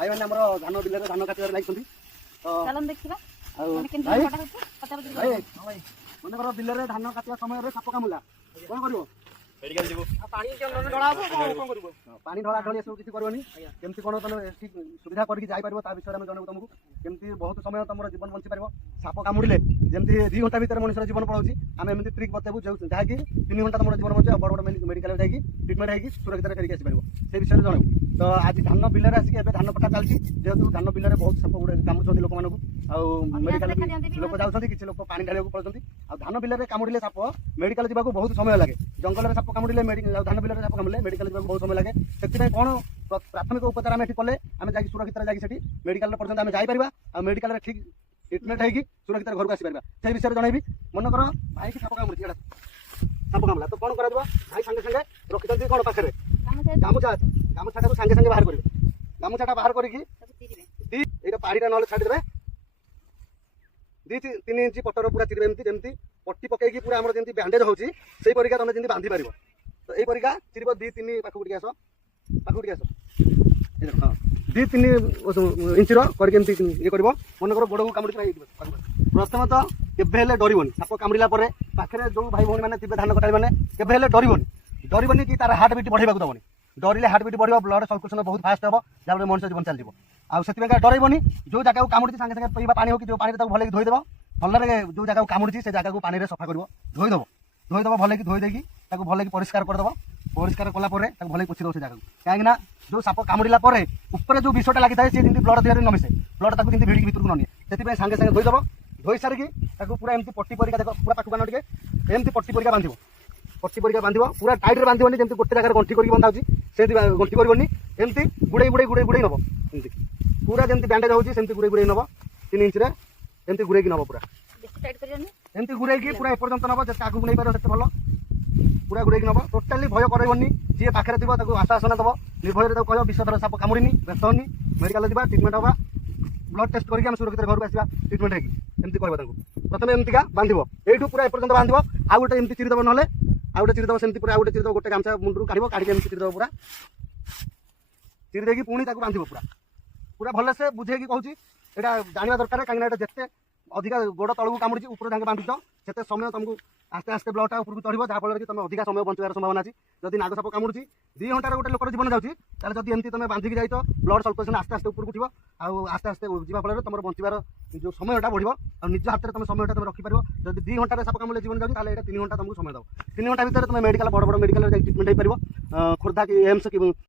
भाई मैंने आमर धान बिल धान काटिबार लागिଛନ୍ତି चलन देखिबा भाई मन कर बिल धान काटिया समय साप कामुला कौन कर मेडिकल जीवो पानी ढला ढली सब किसी करनी केमती कौन तुम सुविधा करके जापर विषय में जनबू तुमको केमती बहुत समय तुम जीवन बंची पार साप कामुड़े जमी 2 घंटा भितर मनुष्य जीवन पड़ाऊँगी आम एमती ट्रिक बतेबू जहाँकि 3 घंटा तुम जीवन बचे बड़ बड़ मेडिकल जाकि ट्रिटमेंट होगी सुरक्षित करके आसपार से विषय जनबू तो आज धान बिल आसिक धान कटा चलती जेहतु धान बिल बहुत साप गुड़े कामुड़ी लोक मानक मेडिकल लोक जाऊँच किसी लोक पानी ढाल पड़ते धान बिल कामुड़े साप मेडिकल जावाक बहुत समय लगे जंगल में साप कामुड़े धान बिल साप कामुड़े मेडिकल जावाक बहुत समय लगे से कौन प्राथमिक उपचार आम कले आम जा सुरक्षित जाकि मेडिकल पर्यटन आम जापर मेडिकल ठीक ट्रिटमेंट होगी सुरक्षित घर को आसपार से विषय जनइबी मनकर भाई की साप कामुड़ी साप कामुला तो कौन कर भाई सागे सागे रखिंट कौन पाखे गामुछा गामुछा सागे सागे बाहर करेंगे गामुछाटा बाहर करके पाड़ीटा ना छाड़देवे 2-3 इंच पटर पूरा चिरवे एमती पट्टी पकईकि पूरा आम जमी बैंडेज होती से परिका तुम जमी बांधि पार तो यही परिका चिरब 2-3 पाखक आस हाँ 2-3 इंचर करके ये कर मन कर गोड़ को कामुड़ी प्रथम तो केवे डरबनी साप कामुड़ा पाखे जो भाई भौणी मैंने थे धान कटाई मैंने केवे डरबनी कि तार हार्ट बीट बढ़ावा दबनी डरिले हार्ट बीट बढ़ ब्लड सर्कुलेशन बहुत फास्ट हम जहाँ मनुष्य जीवन चलती आउ से डरबनी जो जगह कामुड़ी सागे सागे पीवा पानी हो कि जो पानी भले धोईदेव भलरे जो जगह कामुड़ी से जगह को पानी सफा कर धोईदेव भले धोई देकी भले परिष्कार करदेव परिष्कार कलापर भले पोछि दो से जगह कहीं जो साप कामुड़ा ऊपर जो विषटा लगी है सी ब्लड देह न मिसे ब्लड तक भिड़ी भितर न निए से सागे सागे धोईदेव धोई सारिकी पूरा एमती पट्टी परिका देख पूरा पाखक आन टे एमती पट्टी परिका बांध पट्टी परिका बांध पूरा टाइट बांधनी जमी गोटे जगह गंठी करके बंधा होती से गंठी करनी एमती गुड़े गुड़े गुड़े गुड़े नब एमती पूरा जमी बैंडेज होती सेमती गुड़े गुड़े नब 3 इंच एमती गुड़े नब पूरा एमती गुड़े पूरा एपर्यंत नब जिते आगू नहीं पार से भल पूरा गुड़े नब टोटाली भय करनी जी पाखे थी आश्वासन दब निर्भय कह विषधर साप कामुड़ी व्यस्त होनी मेडिकल जा ट्रिटमेंट हाँ ब्लड टेस्ट करके सुरक्षित घर को आसवा ट्रिटमेंट होगी एमती कह प्रथम एमतीका बांध यू पूरा एपर्यंत बांध आउ गोटे एमती चिरीदेव ना आउ गोटे चिरीदेव सेमती पूरा आउ गोटे चिरीदेव गोटे गामछा मुंडू काढ़ काढ़ी एमती चिरीदेव पूरा चिरी देकी पुणी बांध पूरा पूरा भलसे बुझे कहूँ यहाँ जानवा दरकार कहीं जिते अधिका गोड़ तलू कामुड़ी ऊपर जाके बांधुच से समय तुमको आस्ते आस्ते ब्लडटा ऊपर चढ़ो जहाँफल कि तुम अधिका समय बचार संभावना अच्छी जब नाग साप कामुड़ी 2 घंटार गोटे लोकर जीवन जाऊँगी जब एमती तुम बांधिकी जाइछ ब्लड सर्कुलेशन आस्ते आस्ते ऊपर उठो आस्ते आस्ते जावा फल तुम बचार जो समयटा बढ़ निज हाथ में तुम समयटा तुम रखिपार जब 2 घंटार साप कामुड़े जीवन जाऊँगी ताले 3 घंटा तुमको समय दब 3 घंटा भितर तुम मेडिकल बड़ बड़ मेडिकल ट्रिटमेंट हो पार खोर्धा कि एम्स कि